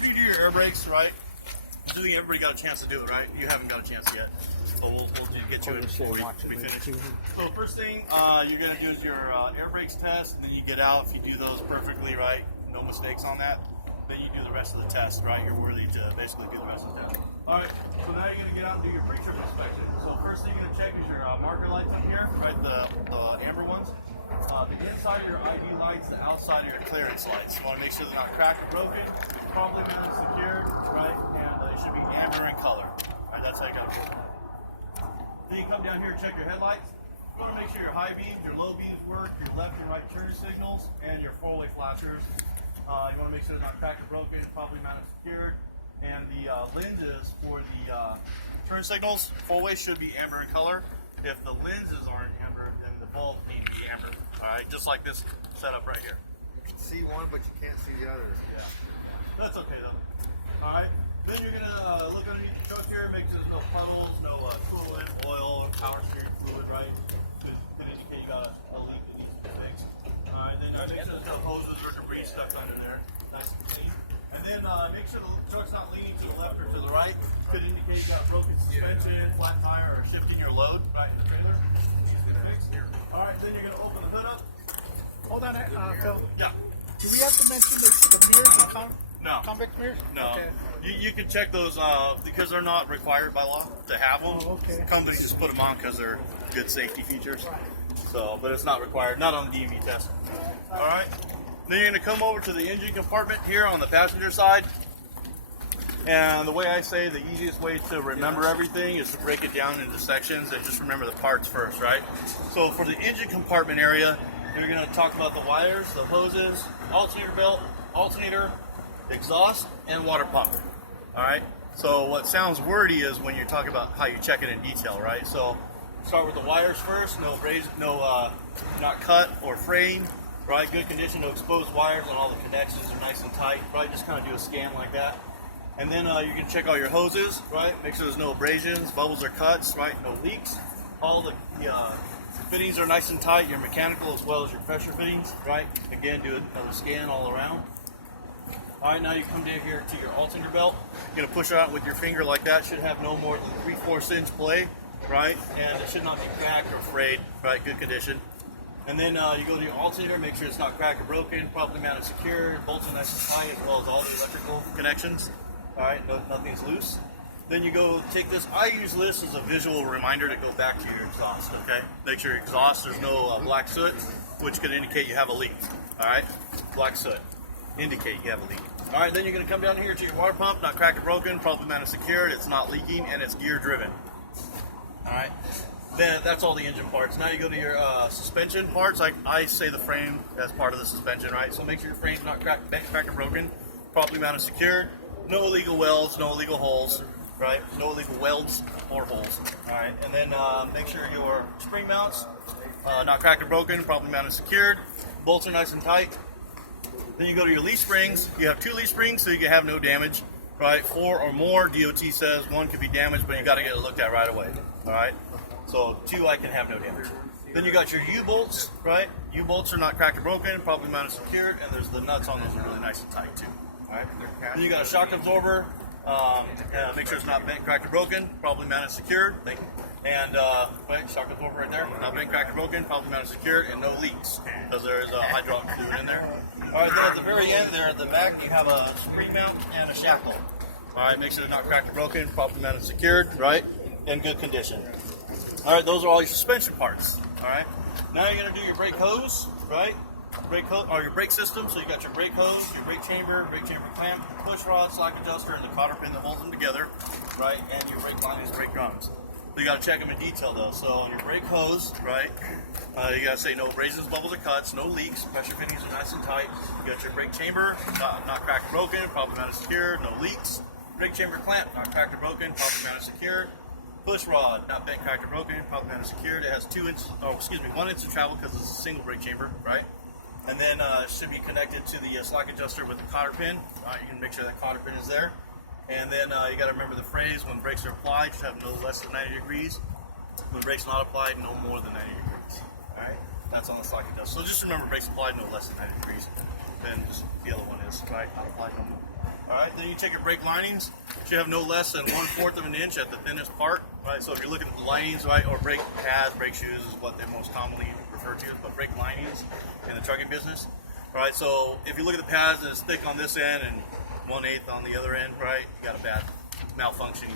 after you do your air brakes, right? I think everybody got a chance to do it, right? You haven't got a chance yet. So we'll get to it before we finish. So first thing you're going to do is your air brakes test, and then you get out. If you do those perfectly, right, no mistakes on that, then you do the rest of the test, right? You're worthy to basically do the rest of the test. All right, so now you're going to get out and do your pre-trip inspection. So first thing you're going to check is your marker lights up here, right, the amber ones. The inside of your ID lights, the outside of your clearance lights. You want to make sure they're not cracked or broken, probably been secured, right, and it should be amber in color. All right, that's how you got to do it. Then you come down here and check your headlights. You want to make sure your high beams, your low beams work, your left and right turn signals, and your four-way flashers. You want to make sure they're not cracked or broken, probably mounted secured. And the lenses for the turn signals, four-way should be amber in color. If the lenses aren't amber, then the bulb needs to be amber. All right, just like this setup right here. You can see one, but you can't see the other. Yeah, that's okay though. All right, then you're gonna look underneath the truck here, make sure there's no puddles, no fluid, oil, or power steering fluid, right? Could indicate you got a leak that needs to be fixed. All right, then make sure there's no hoses or debris stuck under there. Nice and clean. And then make sure the truck's not leaning to the left or to the right. Could indicate you got broken suspension, flat tire, or shifting your load right in the trailer. Needs to be fixed. All right, then you're going to open the hood up. Hold on, Phil. Yeah. Do we have to mention the mirrors, No. convex mirrors? No. Okay. You can check those because they're not required by law to have them. Oh, okay. Companies just put them on because they're good safety features. So, but it's not required, not on the DMV test. All right. Then you're going to come over to the engine compartment here on the passenger side. And the way I say the easiest way to remember everything is to break it down into sections and just remember the parts first, right? So for the engine compartment area, you're going to talk about the wires, the hoses, alternator belt, alternator, exhaust, and water pump. All right. So what sounds wordy is when you're talking about how you check it in detail, right? So start with the wires first. No not cut or frayed. Right, good condition, no exposed wires, and all the connections are nice and tight. Right, just kind of do a scan like that. And then you can check all your hoses, right? Make sure there's no abrasions, bubbles or cuts, right? No leaks. All the fittings are nice and tight, your mechanical as well as your pressure fittings, right? Again, do another scan all around. All right, now you come down here to your alternator belt. You're gonna push it out with your finger like that. Should have no more than 3/4 inch play, right? And it should not be cracked or frayed, right? Good condition. And then you go to your alternator, make sure it's not cracked or broken, properly mounted, secured, bolts are nice and tight, as well as all the electrical connections. All right, nothing's loose. Then you go take this. I use this as a visual reminder to go back to your exhaust. Okay, make sure your exhaust there's no black soot, which could indicate you have a leak. All right, black soot indicate you have a leak. All right, then you're going to come down here to your water pump, not cracked or broken, properly mounted, secured. It's not leaking, and it's gear driven. All right. Then that's all the engine parts. Now you go to your suspension parts. I say the frame as part of the suspension, right? So make sure your frame's not cracked or broken, properly mounted, secured. No illegal welds, no illegal holes, right? No illegal welds or holes. All right, and then make sure your spring mounts not cracked or broken, properly mounted, secured. Bolts are nice and tight. Then you go to your leaf springs. You have 2 leaf springs, so you can have no damage, right? 4 or more. DOT says 1 could be damaged, but you got to get it looked at right away. All right. So 2 I can have no damage. Then you got your U-bolts, right? U-bolts are not cracked or broken, properly mounted, secured, and there's the nuts on those are really nice and tight too. All right. Then you got a shock absorber. Make sure it's not bent, cracked, or broken, properly mounted, secured. And right, shock absorber right there, not bent, cracked, or broken, properly mounted, secured, and no leaks because there is a hydraulic fluid in there. All right. Then at the very end there, at the back, you have a spring mount and a shackle. All right. Make sure they're not cracked or broken, properly mounted, secured, right, in good condition. All right, those are all your suspension parts. All right, now you're gonna do your brake hose, right? Brake hose or your brake system. So you got your brake hose, your brake chamber clamp, push rod, slack adjuster, and the cotter pin that holds them together, right? And your brake linings, brake drums. So you gotta check them in detail though. So on your brake hose, right? You gotta say no abrasions, bubbles, or cuts, no leaks. Pressure fittings are nice and tight. You got your brake chamber, not cracked or broken, properly mounted, secured, no leaks. Brake chamber clamp, not cracked or broken, properly mounted, secured. Push rod, not bent, cracked, or broken, properly mounted, secured. It has 1 inch of travel because it's a single brake chamber, right? And then it should be connected to the slack adjuster with the cotter pin. You can make sure that cotter pin is there. And then you got to remember the phrase: when brakes are applied, you should have no less than 90 degrees. When brakes not applied, no more than 90 degrees. All right, that's on the slack adjuster. So just remember, brakes applied no less than 90 degrees. Then just the other one is right, not applied no more. All right, then you check your brake linings. Should have no less than 1/4 of an inch at the thinnest part. Right, so if you're looking at the linings, right, or brake pads, brake shoes is what they most commonly refer to, but brake linings in the trucking business. All right, so if you look at the pads and it's thick on this end and 1/8 on the other end, right, you got a bad malfunctioning,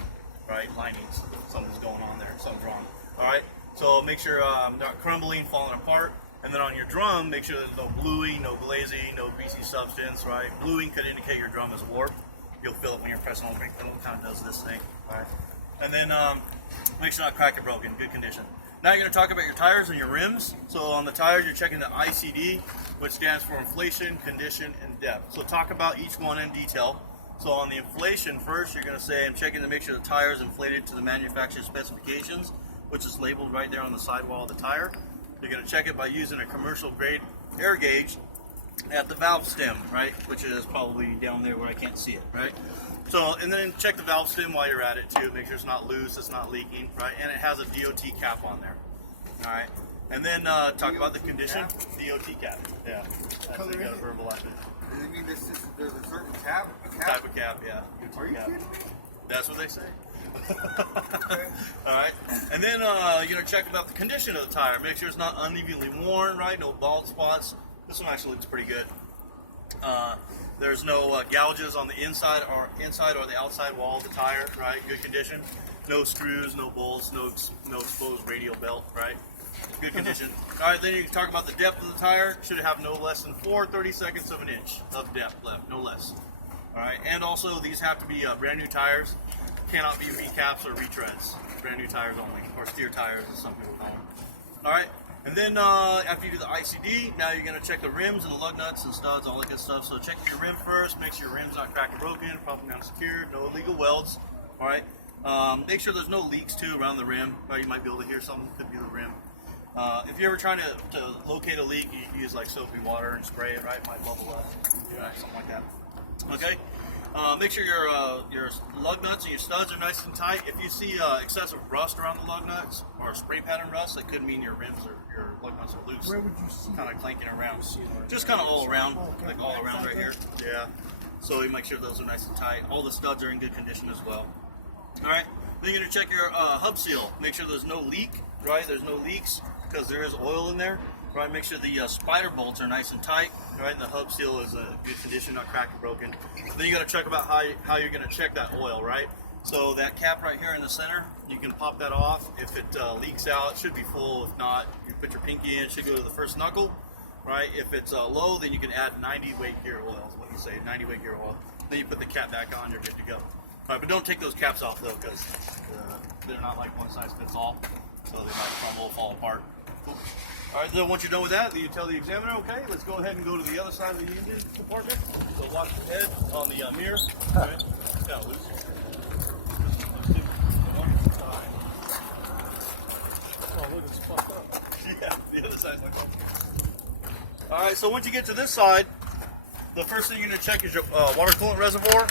right, linings. Something's going on there, something's wrong. All right, so make sure not crumbling, falling apart. And then on your drum, make sure there's no bluing, no glazing, no greasy substance, right? Bluing could indicate your drum is warped. You'll feel it when you're pressing on the brake pedal. It kind of does this thing, all right? And then make sure not cracked or broken, good condition. Now you're going to talk about your tires and your rims. So on the tires, you're checking the ICD, which stands for inflation, condition, and depth. So talk about each one in detail. So on the inflation first, you're going to say, I'm checking to make sure the tire is inflated to the manufacturer's specifications, which is labeled right there on the sidewall of the tire. You're going to check it by using a commercial grade air gauge at the valve stem, right, which is probably down there where I can't see it, right? So, and then check the valve stem while you're at it too, make sure it's not loose, it's not leaking, right, and it has a DOT cap on there, all right? And then talk about the condition, DOT cap, yeah, that's Color you got to is it? verbalize it. Does it mean there's a certain cap? Type of cap, yeah. Are you cap. kidding me? That's what they say. Okay. All right, and then you're gonna check about the condition of the tire. Make sure it's not unevenly worn, right? No bald spots. This one actually looks pretty good. There's no gouges on the inside or the outside wall of the tire, right? Good condition. No screws, no bolts, no exposed radial belt, right? Good condition. All right, then you can talk about the depth of the tire. Should have no less than 4/32 of an inch of depth left, no less. All right, and also these have to be brand new tires. Cannot be recaps or retreads. Brand new tires only, or steer tires as some people call them. All right, and then after you do the ICD, now you're gonna check the rims and the lug nuts and studs, all that good stuff. So check your rim first. Make sure your rim's not cracked or broken, properly not secured, no illegal welds. All right, make sure there's no leaks too around the rim. Right, you might be able to hear something. Could be the rim. If you're ever trying to locate a leak, you can use like soapy water and spray it. Right, it might bubble up, something like that. Okay. Make sure your lug nuts and your studs are nice and tight. If you see excessive rust around the lug nuts or spray pattern rust, that could mean your rims or your lug nuts are loose. Where would you see Kind of clanking around. Just kind of all around, okay. like all around right here. Yeah. So you make sure those are nice and tight. All the studs are in good condition as well. All right. Then you're gonna check your hub seal. Make sure there's no leak. Right. There's no leaks because there is oil in there. Right, make sure the spider bolts are nice and tight. Right, and the hub seal is in good condition, not cracked or broken. Then you got to check about how you're going to check that oil. Right, so that cap right here in the center, you can pop that off. If it leaks out, it should be full. If not, you put your pinky in. It should go to the first knuckle. Right, if it's low, then you can add 90 weight gear oil. Is what you say, 90 weight gear oil. Then you put the cap back on. You're good to go. All right, but don't take those caps off though, because they're not like one size fits all. So they might crumble, fall apart. Cool. All right, then once you're done with that, you tell the examiner, okay, let's go ahead and go to the other side of the engine compartment. So watch your head on the mirror. All right, kind of loose. Oh, look, it's fucked up. Yeah, the other side's like that. All right, so once you get to this side, the first thing you're gonna check is your water coolant reservoir.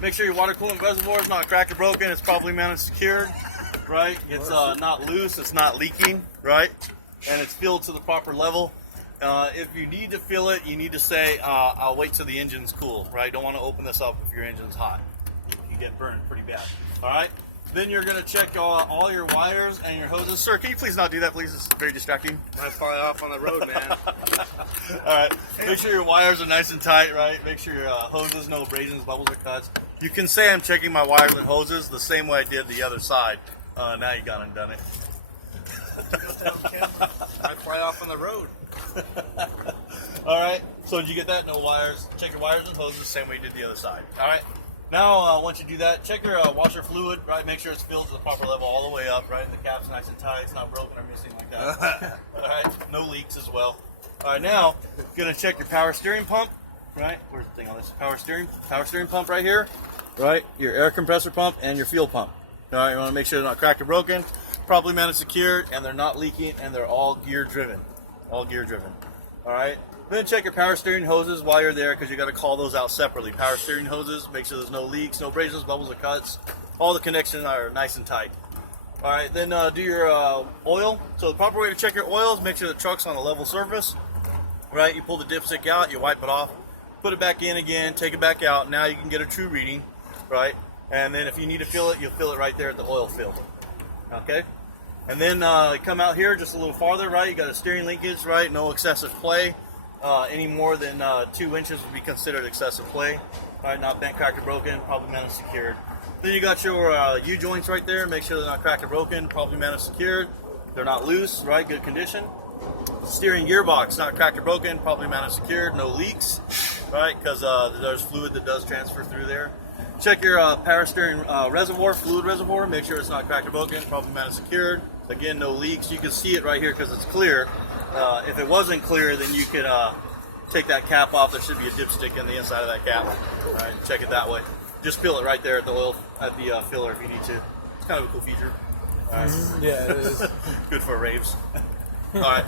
Make sure your water coolant reservoir is not cracked or broken. It's properly mounted secured, right? It's not loose. It's not leaking, right? And it's filled to the proper level. If you need to fill it, you need to say, I'll wait till the engine's cool, right? Don't want to open this up if your engine's hot. You get burned pretty bad, all right? Then you're going to check all your wires and your hoses. Sir, can you please not do that, please? It's very distracting. I'm probably off on the road, man. All right, make sure your wires are nice and tight, right? Make sure your hoses, no abrasions, bubbles, or cuts. You can say I'm checking my wires and hoses the same way I did the other side. Now you got undone it. I'm probably off on the road. All right, so did you get that? No wires. Check your wires and hoses the same way you did the other side. All right, now once you do that, check your washer fluid, right? Make sure it's filled to the proper level all the way up, right? The cap's nice and tight, it's not broken or missing like that. All right, no leaks as well. All right, now you're gonna check your power steering pump, right? Where's the thing on this? Power steering pump right here, right? Your air compressor pump and your fuel pump. All right, you want to make sure they're not cracked or broken, properly mounted, secured, and they're not leaking, and they're all gear driven. All gear driven. All right. Then check your power steering hoses while you're there, because you got to call those out separately. Power steering hoses, make sure there's no leaks, no abrasions, bubbles, or cuts. All the connections are nice and tight. All right. Then do your oil. So the proper way to check your oil is make sure the truck's on a level surface. Right. You pull the dipstick out, you wipe it off, put it back in again, take it back out. Now you can get a true reading, right? And then if you need to fill it, you'll fill it right there at the oil fill. Okay? And then come out here just a little farther, right? You got a steering linkage, right? No excessive play. Any more than 2 inches would be considered excessive play. Right? Not bent, cracked, or broken, probably mounted secured. Then you got your U-joints right there. Make sure they're not cracked or broken, probably mounted secured. They're not loose, right? Good condition. Steering gearbox, not cracked or broken, probably mounted secured. No leaks, right? Because there's fluid that does transfer through there. Check your power steering reservoir, fluid reservoir. Make sure it's not cracked or broken, probably mounted secured. Again, no leaks. You can see it right here because it's clear. If it wasn't clear, then you could take that cap off. There should be a dipstick in the inside of that cap. All right, check it that way. Just fill it right there at the filler if you need to. It's kind of a cool feature. All right. Yeah, it is. Good for raves. All right.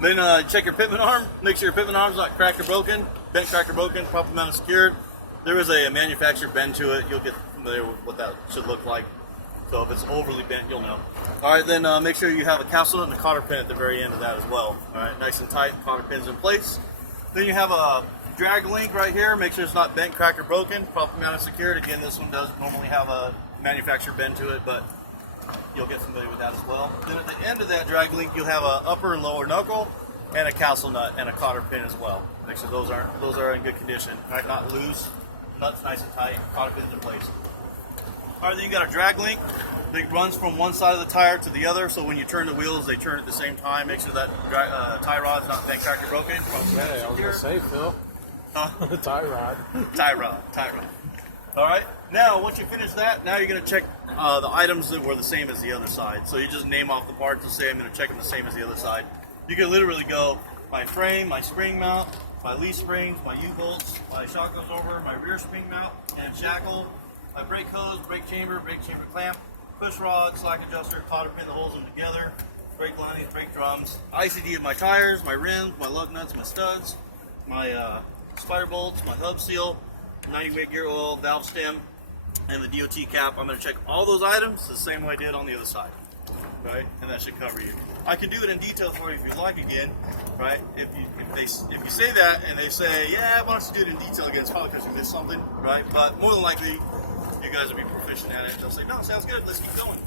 Then check your pitman arm. Make sure your pitman arm's not cracked or broken, bent, cracked or broken, properly mounted, secured. There is a manufacturer bend to it. You'll get familiar with what that should look like. So if it's overly bent, you'll know. All right, then make sure you have a capsule nut and a cotter pin at the very end of that as well. All right, nice and tight, cotter pin's in place. Then you have a drag link right here. Make sure it's not bent, cracked, or broken, properly mounted, secured. Again, this one does normally have a manufacturer bend to it, but you'll get familiar with that as well. Then at the end of that drag link, you'll have a upper and lower knuckle and a capsule nut and a cotter pin as well. Make sure those are in good condition, right? Not loose, nuts nice and tight, cotter pin's in place. All right, then you got a drag link that runs from one side of the tire to the other, so when you turn the wheels, they turn at the same time. Make sure that tie rod's not bent, cracked, or broken. Hey, I was going to say, Phil. Huh? The tie rod. Tie rod. All right, now once you finish that, now you're going to check the items that were the same as the other side. So you just name off the parts and say, I'm going to check them the same as the other side. You can literally go, my frame, my spring mount, my leaf springs, my U-bolts, my shock absorber, my rear spring mount and shackle, my brake hose, brake chamber clamp, push rod, slack adjuster, cotter pin to hold them together, brake linings, brake drums, ICD of my tires, my rims, my lug nuts, my studs, my spider bolts, my hub seal, 90-weight gear oil, valve stem, and the DOT cap. I'm going to check all those items the same way I did on the other side, right? And that should cover you. I can do it in detail for you if you'd like again, right? If you say that and they say, yeah, why don't you do it in detail again? It's probably because you missed something, right? But more than likely, you guys will be proficient at it. They'll say, no, sounds good. Let's keep going.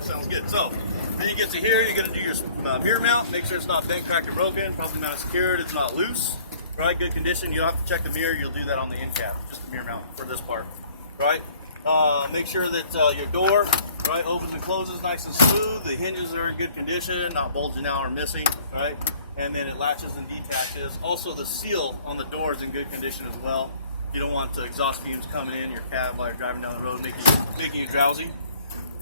Sounds good. So then you get to here. You're going to do your mirror mount. Make sure it's not bent, cracked, or broken. Probably mounted secured. It's not loose. Right, good condition. You don't have to check the mirror. You'll do that on the end cap, just the mirror mount for this part. Right. Make sure that your door, right, opens and closes nice and smooth. The hinges are in good condition, not bulging out or missing. Right, and then it latches and detaches. Also, the seal on the door is in good condition as well. You don't want exhaust fumes coming in your cab while you're driving down the road, making you drowsy.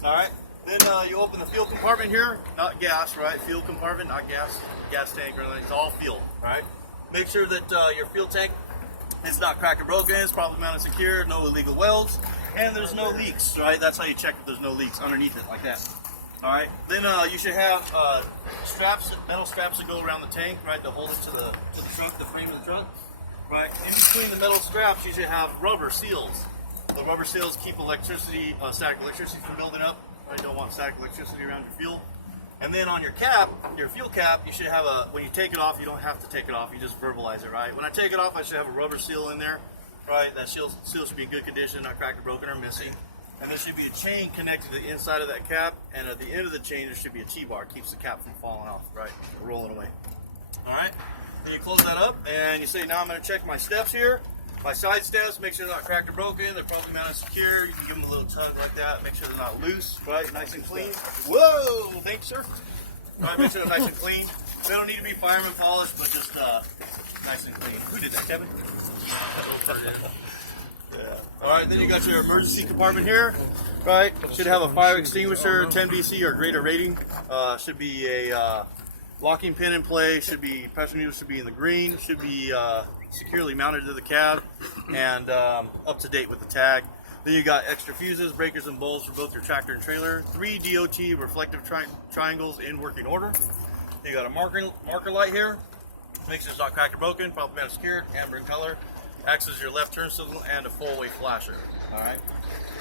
All right. Then you open the fuel compartment here, not gas, right? Fuel compartment, not gas tank or anything. It's all fuel, right? Make sure that your fuel tank is not cracked or broken. It's probably mounted secure, no illegal welds, and there's no leaks, right? That's how you check if there's no leaks underneath it, like that. All right. Then you should have straps, metal straps that go around the tank, right, to hold it to the trunk, the frame of the trunk, right? In between the metal straps, you should have rubber seals. The rubber seals keep electricity, static electricity from building up. Right? You don't want static electricity around your fuel. And then on your cap, your fuel cap, you should have when you take it off, you don't have to take it off, you just verbalize it, right? When I take it off, I should have a rubber seal in there, right? That seal should be in good condition, not cracked or broken or missing. And there should be a chain connected to the inside of that cap, and at the end of the chain, there should be a T-bar, keeps the cap from falling off, right? Or rolling away. All right? Then you close that up, and you say, now I'm gonna check my steps here. My side steps, make sure they're not cracked or broken. They're probably mounted secure. You can give them a little tug like that. Make sure they're not loose, right? Nice and clean. Whoa! Thanks, sir. All right, make sure they're nice and clean. They don't need to be fireman polished, but just nice and clean. Who did that, Kevin? Yeah. All right, then you got your emergency compartment here, right? Should have a fire extinguisher, 10 BC or greater rating. Should be a locking pin in place. Should be pressure needle should be in the green. Should be securely mounted to the cab and up to date with the tag. Then you got extra fuses, breakers, and bowls for both your tractor and trailer. 3 DOT reflective triangles in working order. You got a marker light here. Make sure it's not cracked or broken, probably mounted secured, amber in color. Acts as your left turn signal and a full-way flasher. All right.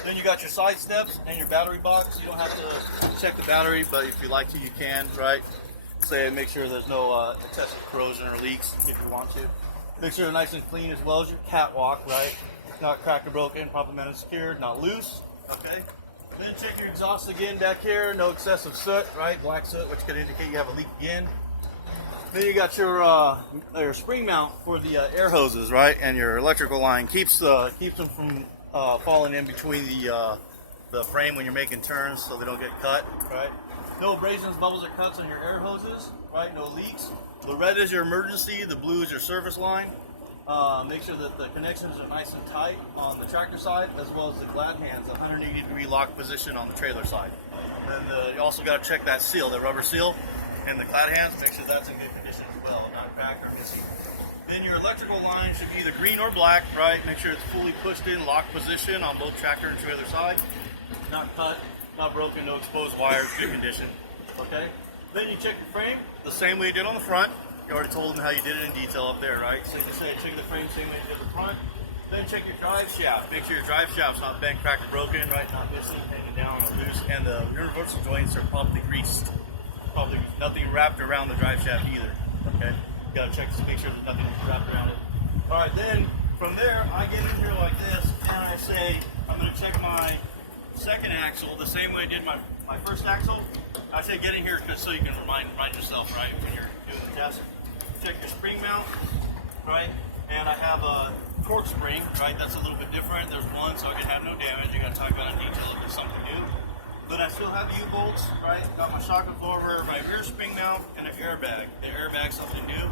Then you got your side steps and your battery box. You don't have to check the battery, but if you like to, you can, right? Make sure there's no excessive corrosion or leaks if you want to. Make sure they're nice and clean as well as your catwalk, right? Not cracked or broken, properly mounted, secured, not loose. Okay. Then check your exhaust again back here. No excessive soot, right? Black soot, which could indicate you have a leak again. Then you got your spring mount for the air hoses, right? And your electrical line keeps them from falling in between the frame when you're making turns, so they don't get cut, right? No abrasions, bubbles, or cuts on your air hoses, right? No leaks. The red is your emergency. The blue is your service line. Make sure that the connections are nice and tight on the tractor side, as well as the glad hands, 180-degree lock position on the trailer side. And you also got to check that seal, the rubber seal, and the glad hands. Make sure that's in good condition as well, not cracked or missing. Then your electrical line should be either green or black, right? Make sure it's fully pushed in, lock position on both tractor and trailer side. Not cut, not broken, no exposed wires, good condition. Okay. Then you check the frame the same way you did on the front. You already told them how you did it in detail up there, right? So you can say check the frame same way you did the front. Then check your drive shaft. Make sure your drive shaft's not bent, cracked, or broken, right? Not missing, hanging down, or loose. And the universal joints are probably greased. Probably nothing wrapped around the drive shaft either. Okay? You gotta check to make sure that nothing is wrapped around it. Alright, then from there I get in here like this and I say I'm gonna check my second axle the same way I did my first axle. I say get in here so you can remind yourself, right, when you're doing the test. Check your spring mount, right? And I have a cork spring, right? That's a little bit different. There's one, so I can have no damage. You got to talk about in detail if there's something new. But I still have U-bolts, right? Got my shock absorber, my rear spring mount, and an airbag. The airbag's something new,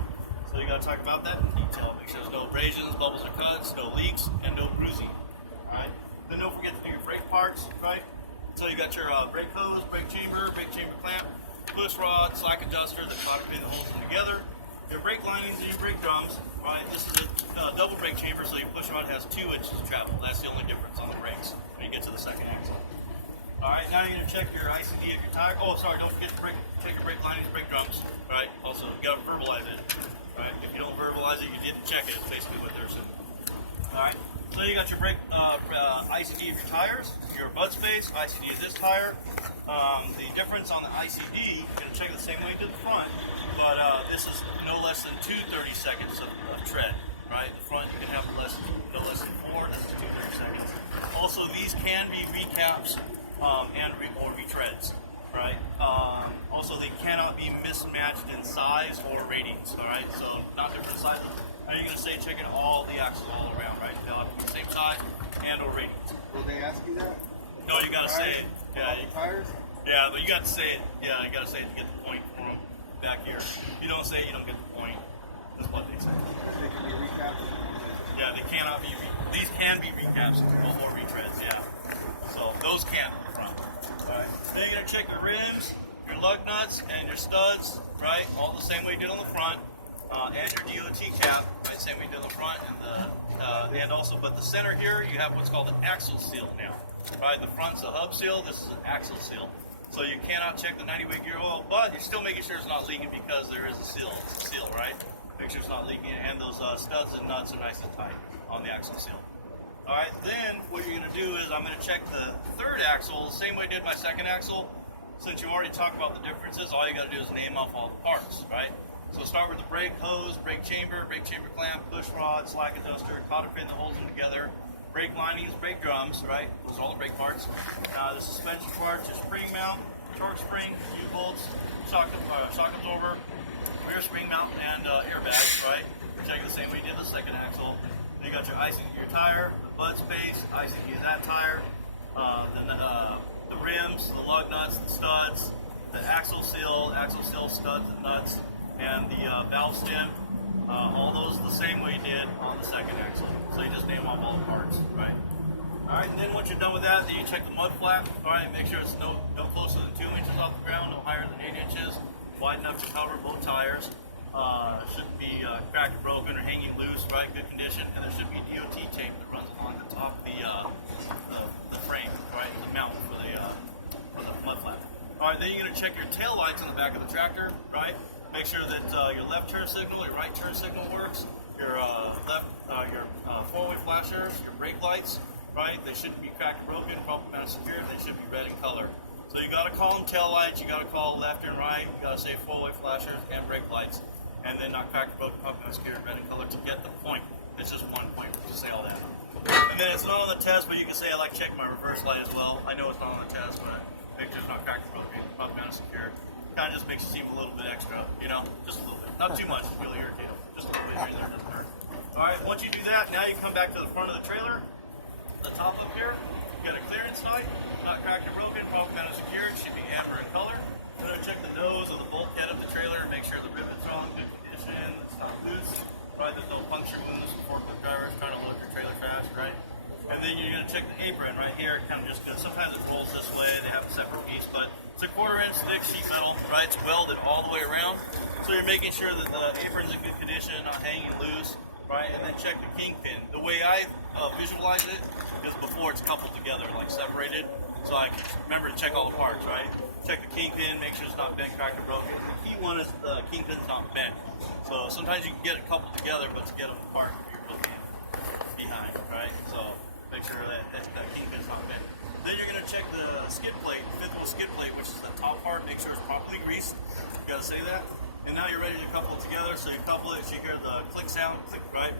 so you got to talk about that in detail. Make sure there's no abrasions, bubbles or cuts, no leaks, and no bruising. All right. Then don't forget to do your brake parts, right? So you got your brake hose, brake chamber clamp, push rod, slack adjuster, the cotter pin that holds them together. Your brake linings and your brake drums, right? This is a double brake chamber, so you push rod has 2 inches of travel. That's the only difference on the brakes when you get to the second axle. All right, now you're gonna check your ICD of your tire. Oh, sorry, don't forget to check your brake linings, brake drums, right? Also, you gotta verbalize it, right? If you don't verbalize it, you didn't check it. It's basically what they're saying. All right, so you got your brake ICD of your tires, your bud space, ICD of this tire. The difference on the ICD, you're gonna check it the same way you did the front, but this is no less than 2 30 seconds of tread, right? The front you can have no less than 4. This is 2 30 seconds. Also, these can be recaps or retreads, right? Also, they cannot be mismatched in size or ratings, all right? So, not different sizes. Now you're going to say checking all the axles all around, right? They'll have to be the same size and or ratings. Will they ask you that? No, you got to say it. Yeah, About the tires? yeah, but you got to say it. Yeah, you got to say it to get the point for them back here. If you don't say it, you don't get the point. That's what they say. They can be recapped. Yeah, they cannot be. These can be recaps or retreads. Yeah. So those can be front. All right. Then you're gonna check your rims, your lug nuts, and your studs. Right, all the same way you did on the front, and your DOT cap, right, same way you did on the front, and also, but the center here you have what's called an axle seal now. Right, the front's a hub seal. This is an axle seal. So you cannot check the 90-way gear oil, but you're still making sure it's not leaking because there is a seal. It's a seal, right? Make sure it's not leaking, and those studs and nuts are nice and tight on the axle seal. All right, then what you're going to do is I'm going to check the third axle, same way I did my second axle. Since you already talked about the differences, all you got to do is name off all the parts, right? So start with the brake hose, brake chamber clamp, push rod, slack adjuster, cotter pin that holds them together, brake linings, brake drums, right? Those are all the brake parts. The suspension parts, your spring mount, torque spring, U-bolts, shock absorber, rear spring mount, and airbags, right? Check the same way you did the second axle. Then you got your ICD of your tire, the bud space, ICD of that tire, then the rims, the lug nuts, the studs, the axle seal, studs and nuts, and the valve stem. All those the same way you did on the second axle. So you just name off all the parts, right? All right, and then once you're done with that, then you check the mud flap. All right, make sure it's no closer than 2 inches off the ground, no higher than 8 inches, wide enough to cover both tires. Shouldn't be cracked or broken or hanging loose, right? Good condition, and there should be DOT tape that runs along the top of the frame, right? The mount for the mud flap. All right, then you're going to check your tail lights on the back of the tractor, right? Make sure that your left turn signal, your right turn signal works. Your four-way flashers, your brake lights, right? They shouldn't be cracked or broken, properly mounted secure. They should be red in color. So you got to call them tail lights. You got to call left and right. You got to say four-way flashers and brake lights. and then not cracked or broken, pumping secured, red in color to get the point. It's just 1 point. Just say all that. And then it's not on the test, but you can say I like checking my reverse light as well. I know it's not on the test, but make sure it's not cracked or broken, pumping secured. Kind of just makes you seem a little bit extra, you know, just a little bit. Not too much, really irritate them. Just a little bit here and there, doesn't hurt. All right, once you do that, now you come back to the front of the trailer. The top up here, you got a clearance light, not cracked or broken, probably kind of secured, should be amber in color. I'm going to check the nose of the bulkhead of the trailer, make sure the rivets are all in good condition, it's not loose, right? There's no puncture wounds for forklift drivers trying to load your trailer fast, right? And then you're going to check the apron right here, kind of just because sometimes it rolls this way, they have a separate piece, but it's a 1/4 inch thick sheet metal, right? It's welded all the way around, so you're making sure that the apron's in good condition, not hanging loose. Right, and then check the kingpin. The way I visualize it is before it's coupled together, like separated, so I can remember to check all the parts, right? Check the kingpin, make sure it's not bent, cracked, or broken. The key one is the kingpin's not bent. So sometimes you can get it coupled together, but to get them apart, you're looking behind, right? So make sure that kingpin's not bent. Then you're going to check the skid plate, fifth wheel skid plate, which is the top part, make sure it's properly greased. You got to say that. And now you're ready to couple it together, so you couple it, so you hear the click sound, click, right?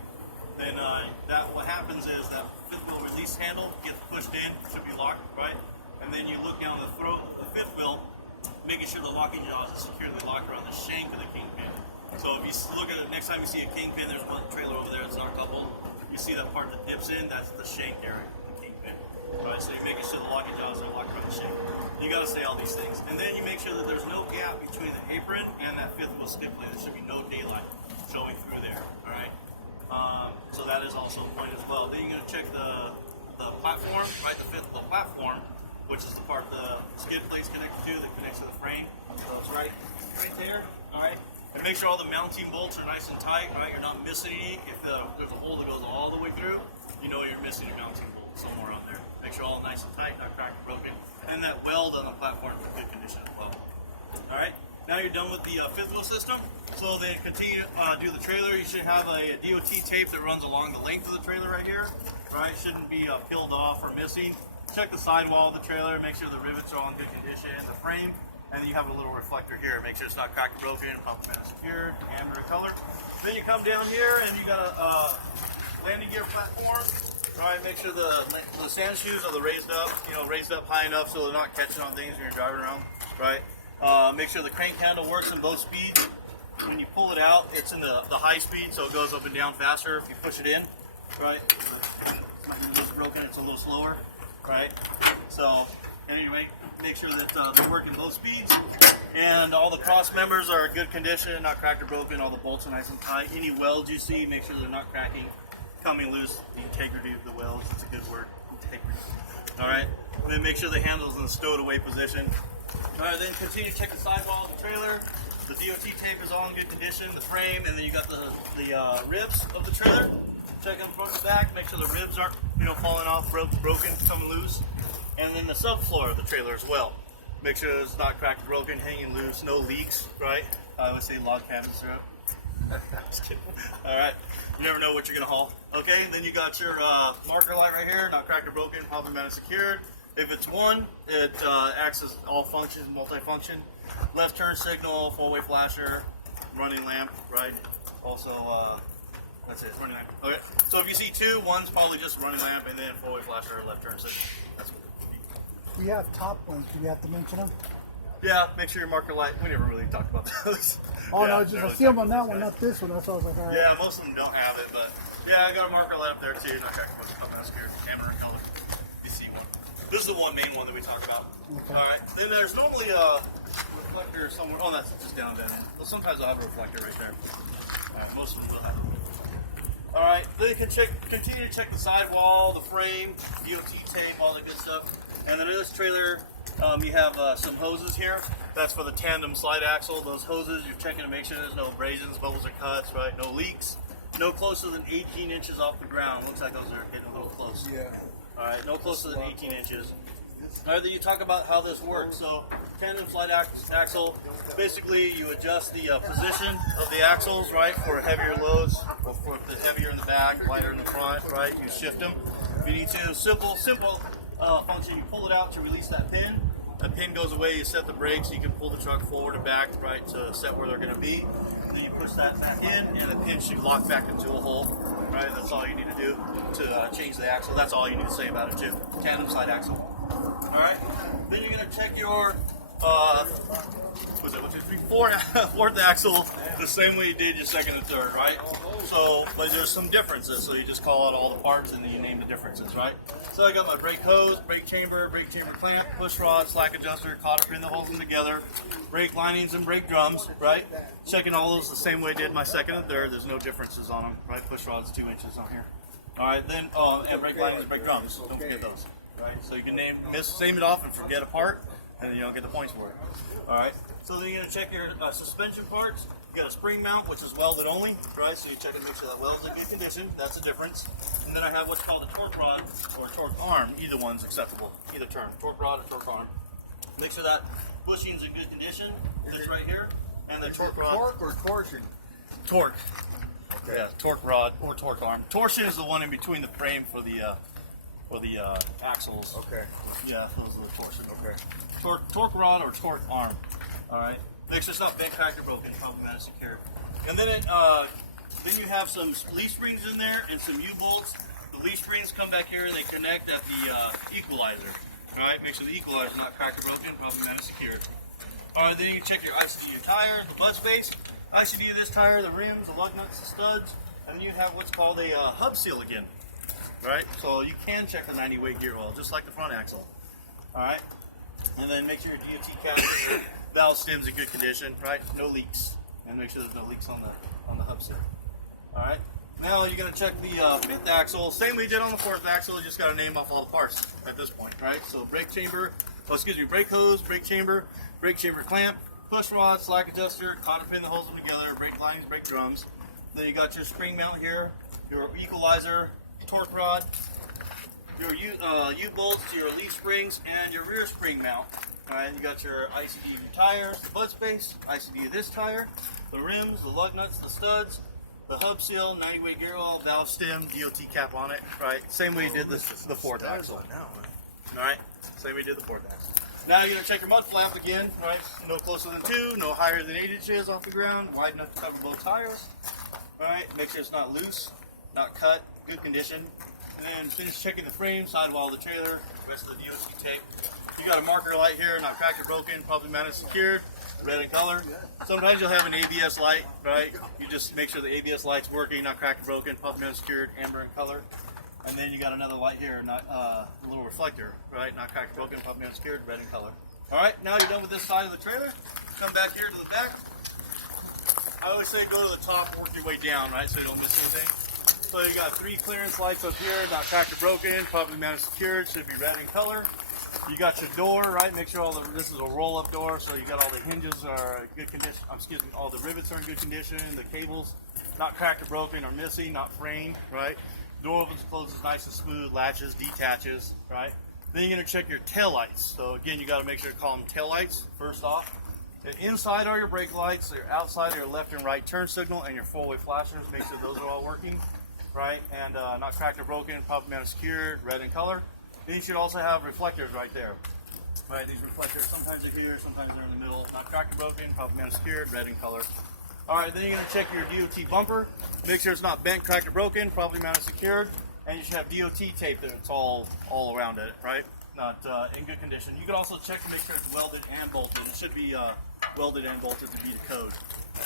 Then what happens is that fifth wheel release handle gets pushed in, should be locked, right? And then you look down the throat of the fifth wheel, making sure the locking jaws is securely locked around the shank of the kingpin. So if you look at it, next time you see a kingpin, there's one trailer over there that's not coupled. You see that part that dips in, that's the shank area of the kingpin. Right, so you're making sure the locking jaws are locked around the shank. You got to say all these things. And then you make sure that there's no gap between the apron and that fifth wheel skid plate. There should be no daylight showing through there. All right. So that is also a point as well. Then you're going to check the platform, right? The fifth wheel platform, which is the part the skid plate's connected to that connects to the frame. So it's right there. All right. And make sure all the mounting bolts are nice and tight. Right. You're not missing any. If there's a hole that goes all the way through, you know you're missing a mounting bolt somewhere on there. Make sure all nice and tight, not cracked or broken. And that weld on the platform is in good condition as well. All right, now you're done with the fifth wheel system. So then continue to do the trailer. You should have a DOT tape that runs along the length of the trailer right here. Right, shouldn't be peeled off or missing. Check the sidewall of the trailer. Make sure the rivets are all in good condition. The frame, and then you have a little reflector here. Make sure it's not cracked or broken. Pump and secured, amber color. Then you come down here and you got a landing gear platform. Right, make sure the sand shoes are raised up high enough so they're not catching on things when you're driving around. Right, make sure the crank handle works in both speeds. When you pull it out, it's in the high speed, so it goes up and down faster. If you push it in, right, it's broken, it's a little slower. Right, so anyway, make sure that they work in both speeds, and all the cross members are in good condition, not cracked or broken. All the bolts are nice and tight. Any welds you see, make sure they're not cracking, coming loose. The integrity of the welds, it's a good word, integrity. All right, and then make sure the handle's in the stowed away position. All right, then continue to check the sidewall of the trailer. The DOT tape is all in good condition, the frame, and then you got the ribs of the trailer. Check them front and back, make sure the ribs aren't falling off, broken, coming loose. And then the subfloor of the trailer as well. Make sure it's not cracked, broken, hanging loose, no leaks, right? I always say log cabins are up. Just kidding. All right, you never know what you're gonna haul. Okay, and then you got your marker light right here, not cracked or broken, popping mounted secured. If it's one, it acts as all functions, multi-function. Left turn signal, four-way flasher, running lamp, right? Also, that's it, running lamp. Okay, so if you see two, one's probably just running lamp, and then four-way flasher, left turn signal. That's what it would be. We have top ones. Do we have to mention them? Yeah, make sure your marker light. We never really talked about those. Oh, yeah, no, just I see them on that one, not this one. That's why I was like, all right. Yeah, most of them don't have it, but yeah, I got a marker light up there too. Not cracked, but I'm scared. Camera color. You see one. This is the one main one that we talked about. Okay. All right. Then there's normally a reflector somewhere. Oh, that's just down. Well, sometimes I'll have a reflector right there. Most of them will have it. All right. Then you can continue to check the sidewall, the frame, DOT tape, all the good stuff. And then in this trailer, you have some hoses here. That's for the tandem slide axle. Those hoses, you're checking to make sure there's no abrasions, bubbles, or cuts, right? No leaks. No closer than 18 inches off the ground. Looks like those are getting a little close. Yeah. All right, no closer than 18 inches. All right, then you talk about how this works. So, tandem slide axle, basically you adjust the position of the axles, right, for heavier loads, or for the heavier in the back, lighter in the front, right? You shift them. You need to, simple function, you pull it out to release that pin. That pin goes away, you set the brakes, you can pull the truck forward and back, right, to set where they're going to be. And then you push that back in, and the pin should lock back into a hole. Right, that's all you need to do to change the axle. That's all you need to say about it too. Tandem side axle. All right. Then you're gonna check your fourth axle the same way you did your second and third, right? So, but there's some differences. So you just call out all the parts and then you name the differences, right? So I got my brake hose, brake chamber clamp, push rod, slack adjuster, cotter pin that holds them together, brake linings and brake drums, right? Checking all those the same way I did my second and third. There's no differences on them, right? Push rod's 2 inches on here. All right, then and brake linings and brake drums. Don't forget those, right? So you can name it off and forget a part, and then you don't get the points for it. All right. So then you're gonna check your suspension parts. You got a spring mount, which is welded only, right? So you check and make sure that weld's in good condition. That's a difference. And then I have what's called a torque rod or a torque arm. Either one's acceptable. Either term, torque rod or torque arm. Make sure that bushing's in good condition. This right here, and the torque rod. Torque or torsion? Torque. Okay. Yeah, torque rod or torque arm. Torsion is the one in between the frame for the axles. Okay. Yeah, those are the torsion. Okay. Torque rod or torque arm. All right. Make sure it's not bent, cracked, or broken. Problematic secure. And then then you have some leaf springs in there and some U-bolts. The leaf springs come back here and they connect at the equalizer. All right. Make sure the equalizer is not cracked or broken. Problematic secure. All right. Then you can check your ICD of your tire, the mud space, ICD of this tire, the rims, the lug nuts, the studs, and then you have what's called a hub seal again. Right. So you can check the 90 weight gear oil just like the front axle. All right. And then make sure your DOT cap and your valve stem's in good condition, right? No leaks, and make sure there's no leaks on the hub seal. All right. Now you're gonna check the fifth axle, same way you did on the fourth axle. You just gotta name off all the parts at this point, right? So brake chamber, brake hose, brake chamber clamp, push rod, slack adjuster, cotter pin that holds them together, brake linings, brake drums. Then you got your spring mount here, your equalizer, torque rod, your U-bolts, your leaf springs, and your rear spring mount. Alright, you got your ICD of your tires, the bud space, ICD of this tire, the rims, the lug nuts, the studs, the hub seal, 90 weight gear oil, valve stem, DOT cap on it, right? Same way you did the fourth axle. Alright, same way you did the fourth axle. Now you're going to check your mud flap again, right? No closer than 2, no higher than 8 inches off the ground, wide enough to cover both tires. Alright, make sure it's not loose, not cut, good condition. And then finish checking the frame, sidewall of the trailer, rest of the DOT tape. You got a marker light here, not cracked or broken, probably mounted secured, red in color. Sometimes you'll have an ABS light, right? You just make sure the ABS light's working, not cracked or broken, probably mounted secured, amber in color. And then you got another light here, not a little reflector, right? Not cracked or broken, probably mounted secured, red in color. All right, now you're done with this side of the trailer. Come back here to the back. I always say go to the top, work your way down, right? So you don't miss anything. So you got 3 clearance lights up here, not cracked or broken, probably mounted secured, should be red in color. You got your door, right? Make sure this is a roll-up door, so you got all the hinges are in good condition. All the rivets are in good condition. The cables, not cracked or broken or missing, not frayed, right? Door opens and closes nice and smooth, latches, detaches, right? Then you're gonna check your tail lights. So again, you got to make sure to call them tail lights first off. And inside are your brake lights. Your outside are your left and right turn signal and your 4-way flashers. Make sure those are all working, right? And not cracked or broken, probably mounted secured, red in color. Then you should also have reflectors right there. Right, these reflectors, sometimes they're here, sometimes they're in the middle. Not cracked or broken, probably mounted secured, red in color. All right, then you're gonna check your DOT bumper. Make sure it's not bent, cracked, or broken, probably mounted secured. And you should have DOT tape that it's all around it, right? Not in good condition. You can also check to make sure it's welded and bolted. It should be welded and bolted to be the code.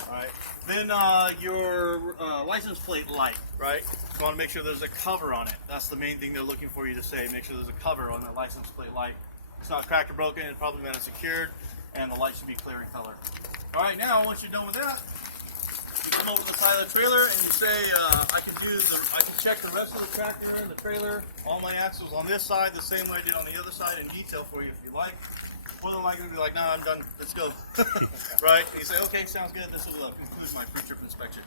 All right. Then your license plate light, right? You want to make sure there's a cover on it. That's the main thing they're looking for you to say. Make sure there's a cover on the license plate light. It's not cracked or broken. It's probably mounted secured, and the light should be clear in color. All right. Now, once you're done with that, you come over to the side of the trailer and you say, I can check the rest of the tractor and the trailer, all my axles on this side, the same way I did on the other side in detail for you if you like. More than likely, be like, no, I'm done. Let's go. Right? And you say, okay, sounds good. This will conclude my pre-trip inspection.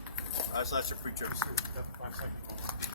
So that's your pre-trip.